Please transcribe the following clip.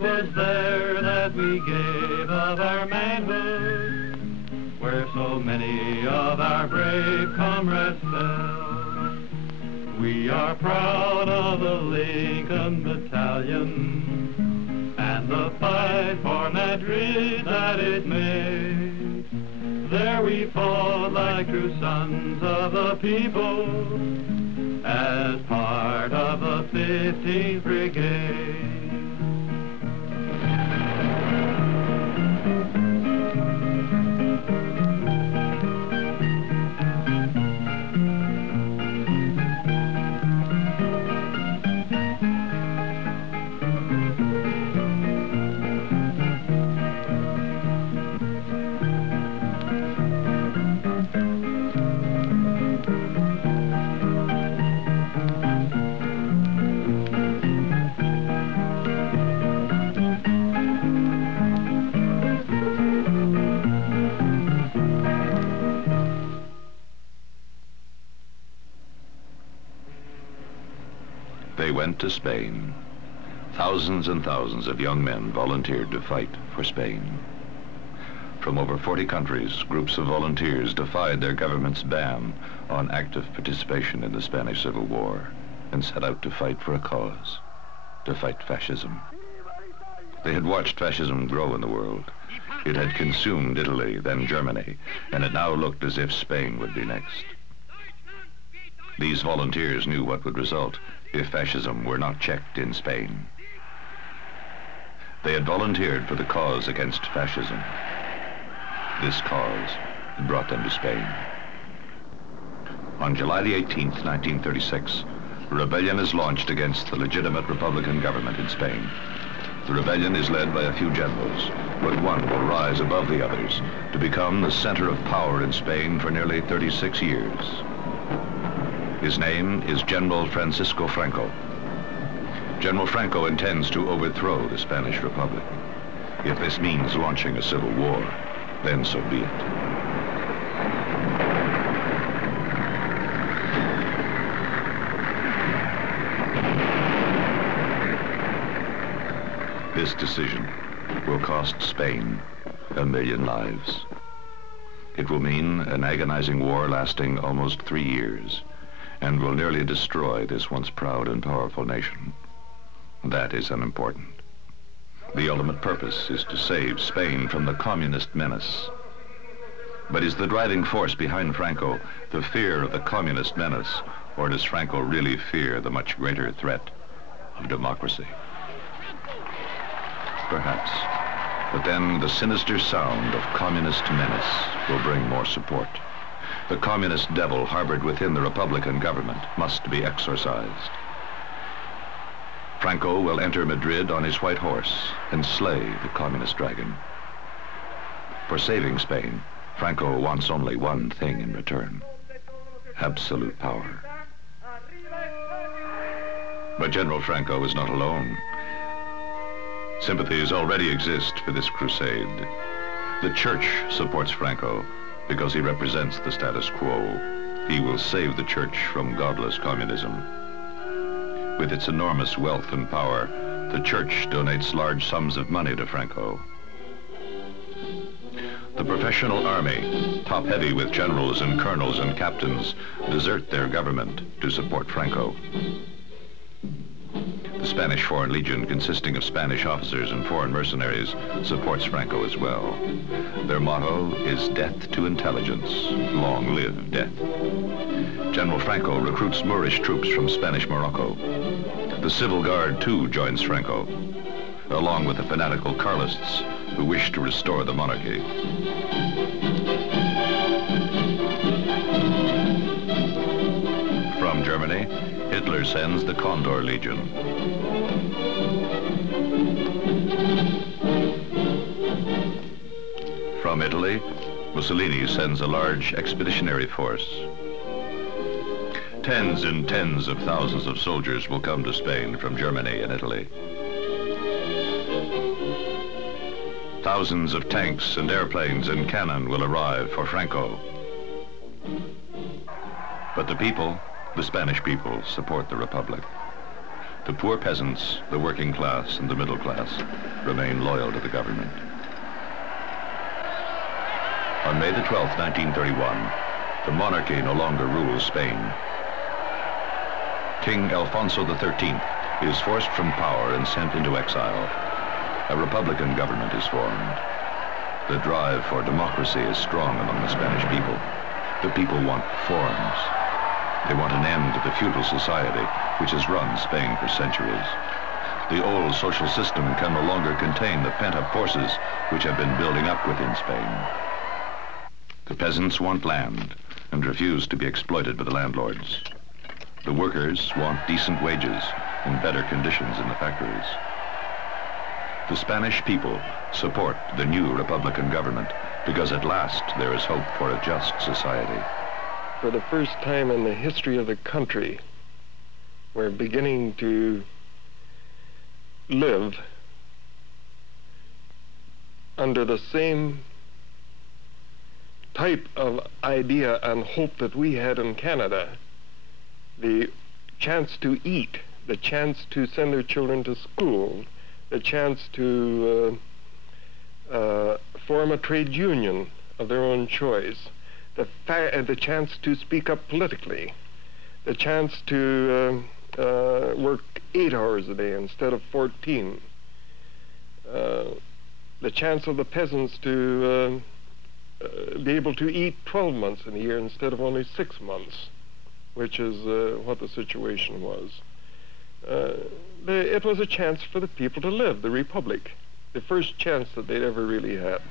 was there that we gave of our manhood, where so many of our brave comrades fell. We are proud of the Lincoln Battalion and the fight for Madrid that it made. There we fought like true sons of the people as part of the 15th Brigade. They went to Spain. Thousands and thousands of young men volunteered to fight for Spain. From over 40 countries, groups of volunteers defied their government's ban on active participation in the Spanish Civil War and set out to fight for a cause, to fight fascism. They had watched fascism grow in the world. It had consumed Italy, then Germany, and it now looked as if Spain would be next. These volunteers knew what would result if fascism were not checked in Spain. They had volunteered for the cause against fascism. This cause had brought them to Spain. On July the 18th, 1936, a rebellion is launched against the legitimate Republican government in Spain. The rebellion is led by a few generals, but one will rise above the others to become the center of power in Spain for nearly 36 years. His name is General Francisco Franco. General Franco intends to overthrow the Spanish Republic. If this means launching a civil war, then so be it. This decision will cost Spain 1 million lives. It will mean an agonizing war lasting almost 3 years, and will nearly destroy this once proud and powerful nation. That is unimportant. The ultimate purpose is to save Spain from the communist menace. But is the driving force behind Franco the fear of the communist menace, or does Franco really fear the much greater threat of democracy? Perhaps. But then the sinister sound of communist menace will bring more support. The communist devil harbored within the Republican government must be exorcised. Franco will enter Madrid on his white horse and slay the communist dragon. For saving Spain, Franco wants only one thing in return: absolute power. But General Franco is not alone. Sympathies already exist for this crusade. The church supports Franco because he represents the status quo. He will save the church from godless communism. With its enormous wealth and power, the church donates large sums of money to Franco. The professional army, top-heavy with generals and colonels and captains, desert their government to support Franco. The Spanish Foreign Legion, consisting of Spanish officers and foreign mercenaries, supports Franco as well. Their motto is death to intelligence. Long live death. General Franco recruits Moorish troops from Spanish Morocco. The Civil Guard, too, joins Franco, along with the fanatical Carlists who wish to restore the monarchy. From Germany, Hitler sends the Condor Legion. From Italy, Mussolini sends a large expeditionary force. Tens and tens of thousands of soldiers will come to Spain from Germany and Italy. Thousands of tanks and airplanes and cannon will arrive for Franco. But the people, the Spanish people, support the Republic. The poor peasants, the working class, and the middle class remain loyal to the government. On May the 12th, 1931, the monarchy no longer rules Spain. King Alfonso XIII is forced from power and sent into exile. A republican government is formed. The drive for democracy is strong among the Spanish people. The people want reforms. They want an end to the feudal society which has run Spain for centuries. The old social system can no longer contain the pent-up forces which have been building up within Spain. The peasants want land and refuse to be exploited by the landlords. The workers want decent wages and better conditions in the factories. The Spanish people support the new Republican government because at last there is hope for a just society. For the first time in the history of the country, we're beginning to live under the same type of idea and hope that we had in Canada. The chance to eat, the chance to send their children to school, the chance to form a trade union of their own choice, the chance to speak up politically, the chance to work 8 hours a day instead of 14, the chance of the peasants to be able to eat 12 months in a year instead of only 6 months, which is what the situation was. It was a chance for the people to live, the Republic, the first chance that they'd ever really had.